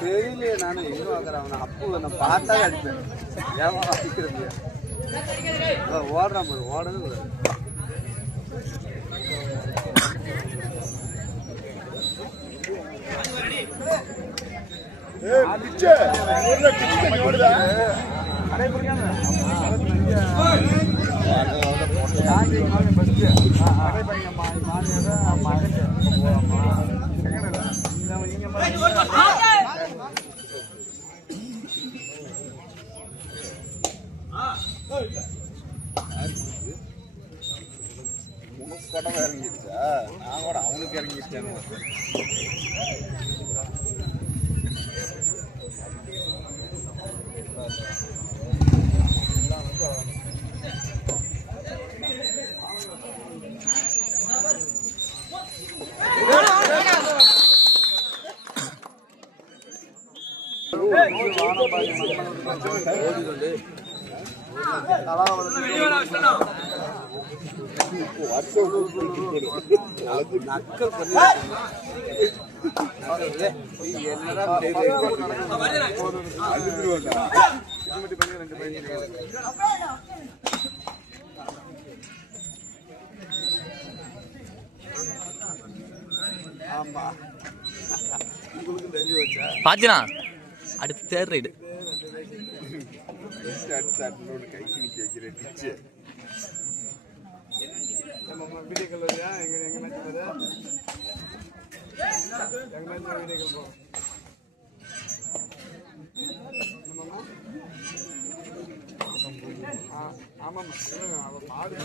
தெரியலையே நானும் எங்க வாங்குறேன் அவனை அப்போ நான் பார்த்தா அடிப்பேன் ஏமா அடிக்கிறது ஓடுறான் பாரு ஓடவே கூடாது இறங்கிடுச்சா நான் கூட அவனுக்கு இறங்கிட்டேன் நக்கல் பண்ணி ஆமா உங்களுக்கு தெரிஞ்சு வச்சா பாத்தினா அடுத்து தேர்ட் ரைடு கைக்கு நிக்க வைக்கிற டிச்சு நம்ம வீடியோக்கள் வரையா எங்க மேட்ச் வர எங்க மேட்ச் வீடியோக்கள் போ ஆமா அவ பாடு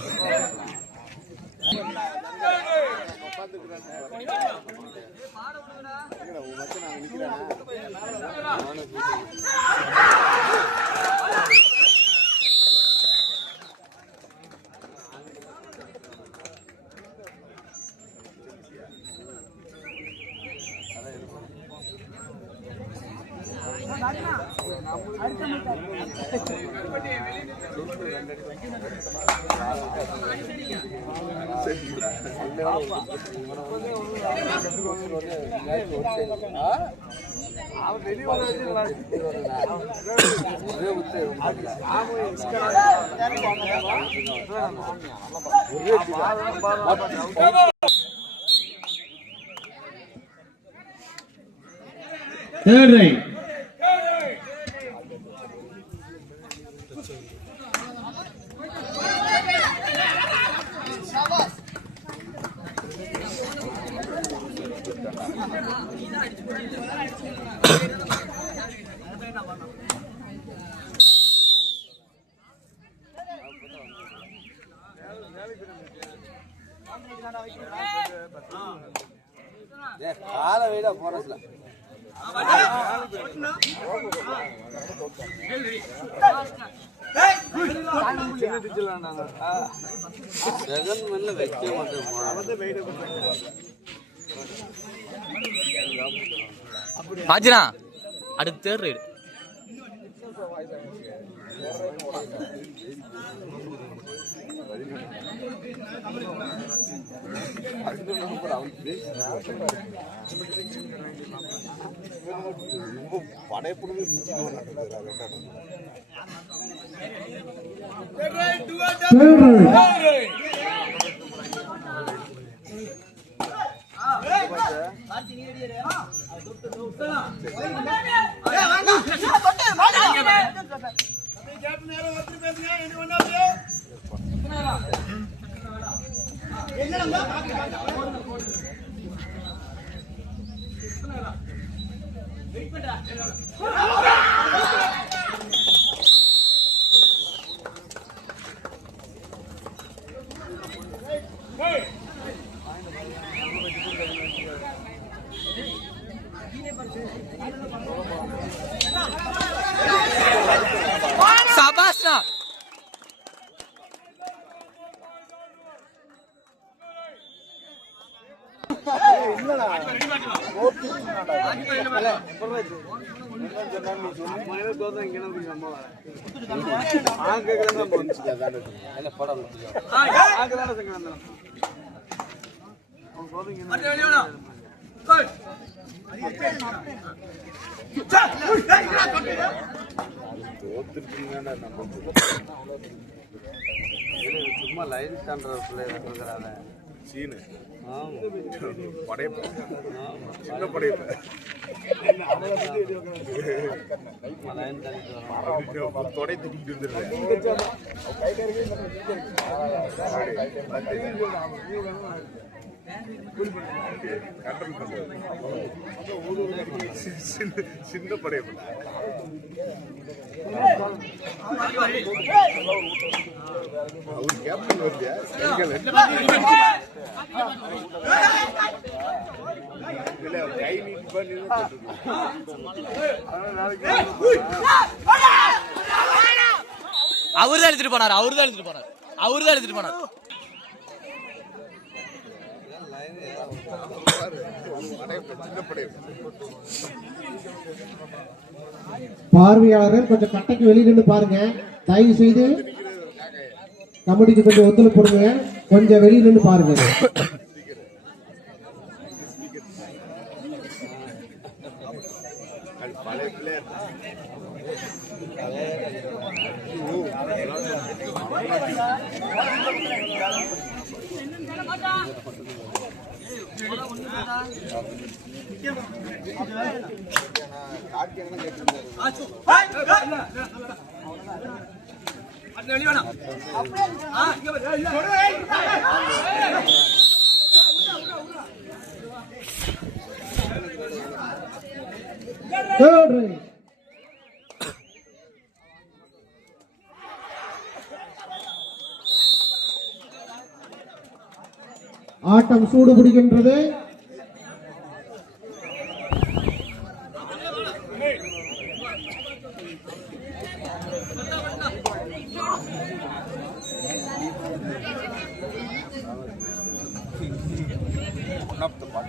Third right. கால வைடா போறதுல ஜெகன் மேல வைக்க மாட்டேன் பாத்தினா அடுத்து தேர்ட் ரைடு படைப்புடுங்க Sabasna. படம் சும்மா லைன் தாண்டற பிள்ளைங்க இருக்கிறாங்க சீனு படையப்ப சின்ன படையப்ப லைன் தாண்டிட்டு தொடை திட்டிட்டு வந்துருக்கேன் சின்ன படையப்ப அவர் கேப்டன் வருது கை நீட்டு பண்ணி அவர்தான் எடுத்துட்டு போனார் பார்வையாளர்கள் கொஞ்சம் கட்டைக்கு வெளியில நின்று பாருங்க. தயவு செய்து கமிட்டிக்கு கொஞ்சம் ஒத்துழைப்பு கொடுங்க. கொஞ்சம் வெளியில நின்று பாருங்க. ஆட்டம் சூடு பிடிக்கின்றது.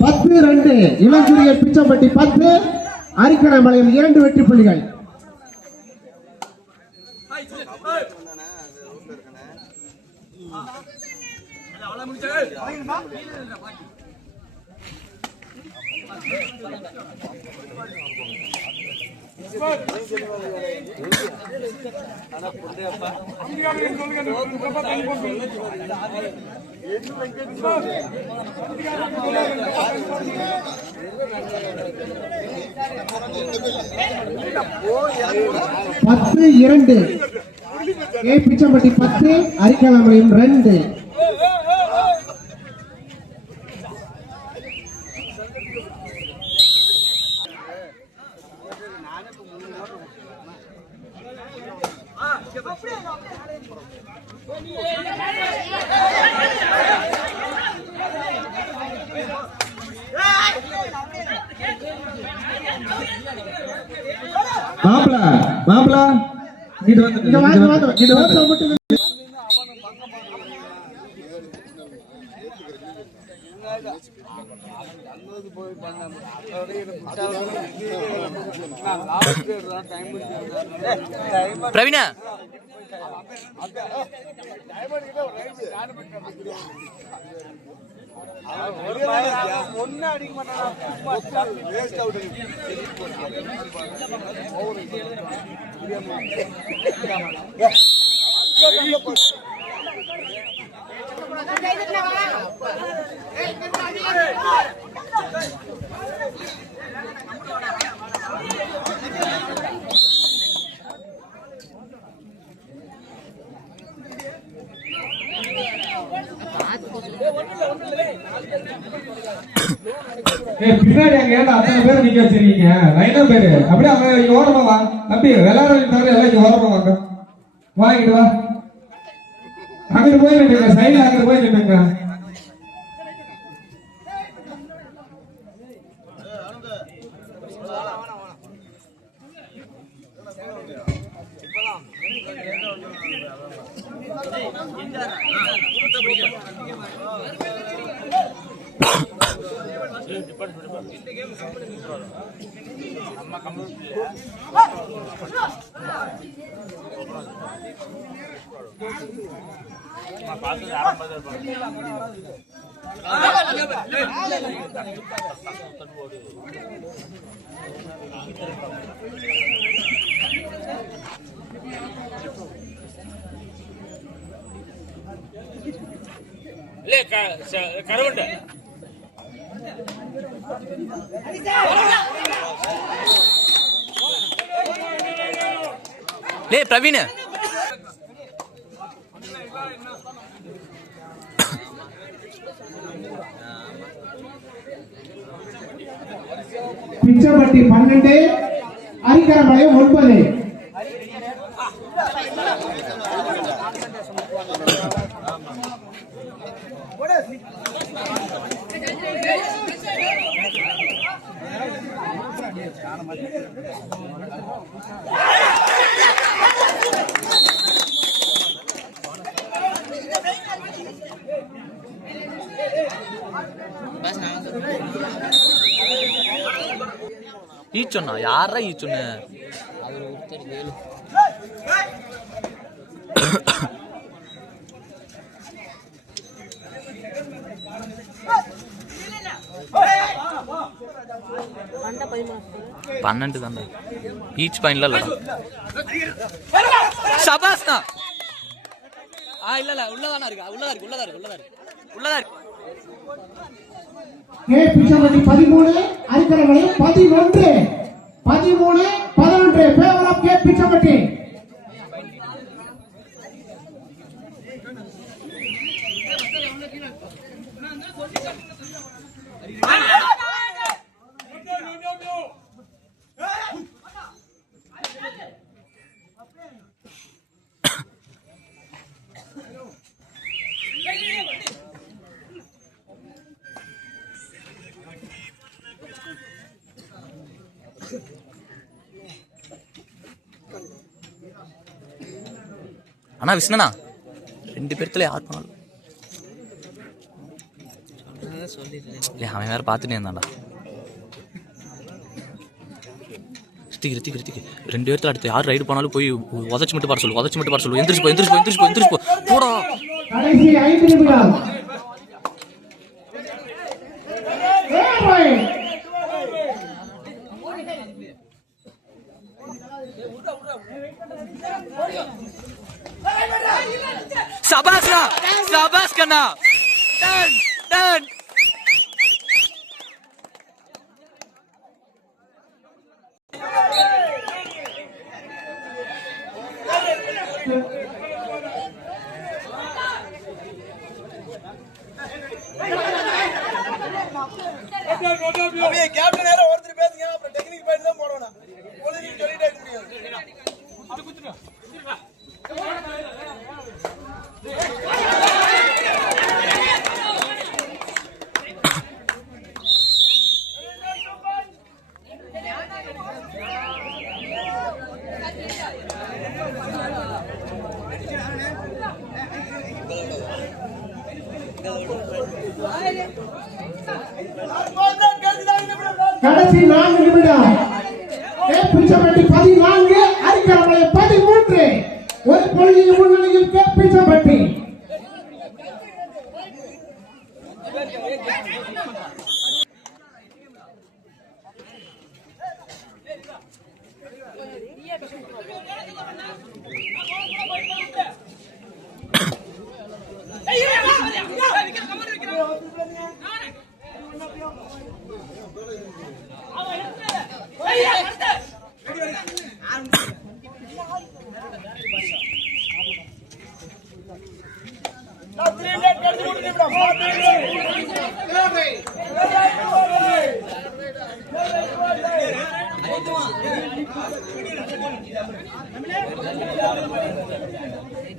பத்து 2 இளஞ்சிறிய பிச்சம்பட்டி 10 அரிக்கணமலையில் 2 வெற்றி புள்ளிகள். பத்து 2 பிச்சம்பட்டி 10 அரிக்கணமலையில் 2. மாப்பிள இது வந்து பிரவீனா ஒன்னு அடிக்க மாட்டாங்க வேஸ்ட் அவுட் பின்னாடி அங்க அத்தனை பேர் நீங்க வச்சிருக்கீங்க லைனா பேரு அப்படியே அவங்க இங்க ஓரமா வா தம்பி விளையாடுறவங்க தவிர எல்லாம் இங்க ஓரமா வாங்க வாங்கிட்டு வா அங்கிட்டு போய் நின்றுங்க சைட்ல அங்கிட்டு போய் நின்றுங்க கரவண்ட பிரவீன் பிச்சைப்பட்டி 12, அரிக்கரம்பாளையம் 9. ஈச்சொன்னா யாரா ஈச்சொன்னு பன்னெண்டு தானே ஈச் பாயிண்ட்ல இல்ல சபாஸ்னா இல்ல உள்ளதானா இருக்கா உள்ளதா இருக்கு K Pichaipatti 13, Arikkarampalayam 11. 13, 11 favour of K Pichaipatti. அண்ணா விஷ்ணனா 2 பேர்த்துல யார் பண்ணாலும் அவன் வேற பார்த்துட்டே இருந்தான்டா. ரித்திக்கு 2 பேர்த்துல அடுத்து யார் ரைடு போனாலும் போய் உதச்சு மட்டும் பார சொல்லு. எந்திரிச்சு போ போடா. கடைசி 5 நிமிடம். சபாஸ் கண்ணா டன் 4 நிமிடம். கே பிச்சைப்பட்டி 14, அரிக்கரம்பாளையம் 13. ஒரு புள்ளி முன்னிலையில் கே பிச்சைப்பட்டி.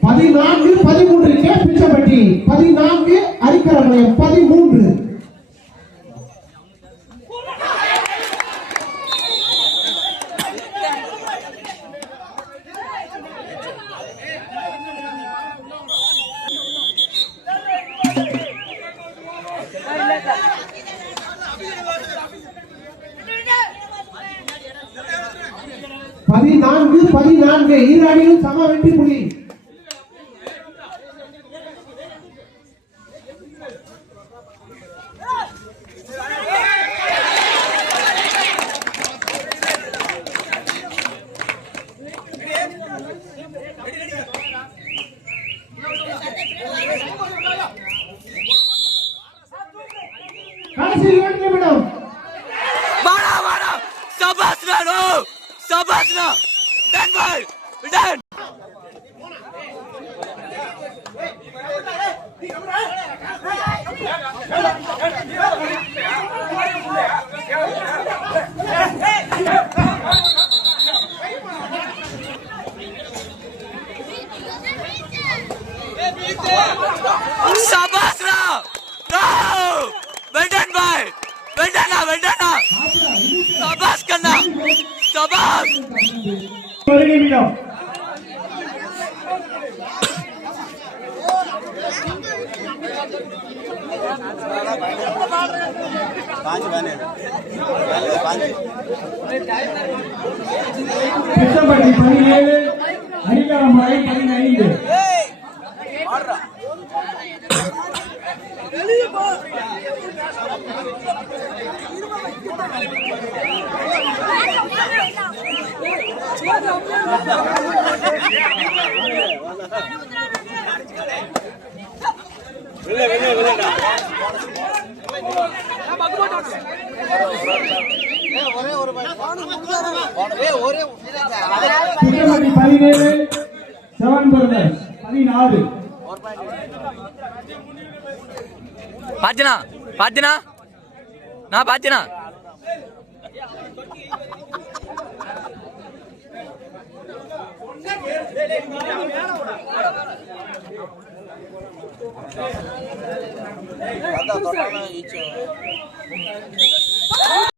பதினான்கு 13 கே பிச்சைப்பட்டி, 14 அரிக்கரம்பாளையம் 13. பதினான்கு 14 இரு அணியும் சம வெற்றி புள்ளி. Sabas now! No! Weldan bhai! Weldan! Sabas karna! Sabas! ஒரு நிமிடம் கிருஷ்ணபட்டி 17 அரிகரமலை 15 கிருஷ்ணபட்டி 17 செவன் பிரதர்ஸ் 16 பாத்தினா நான் பாத்தினா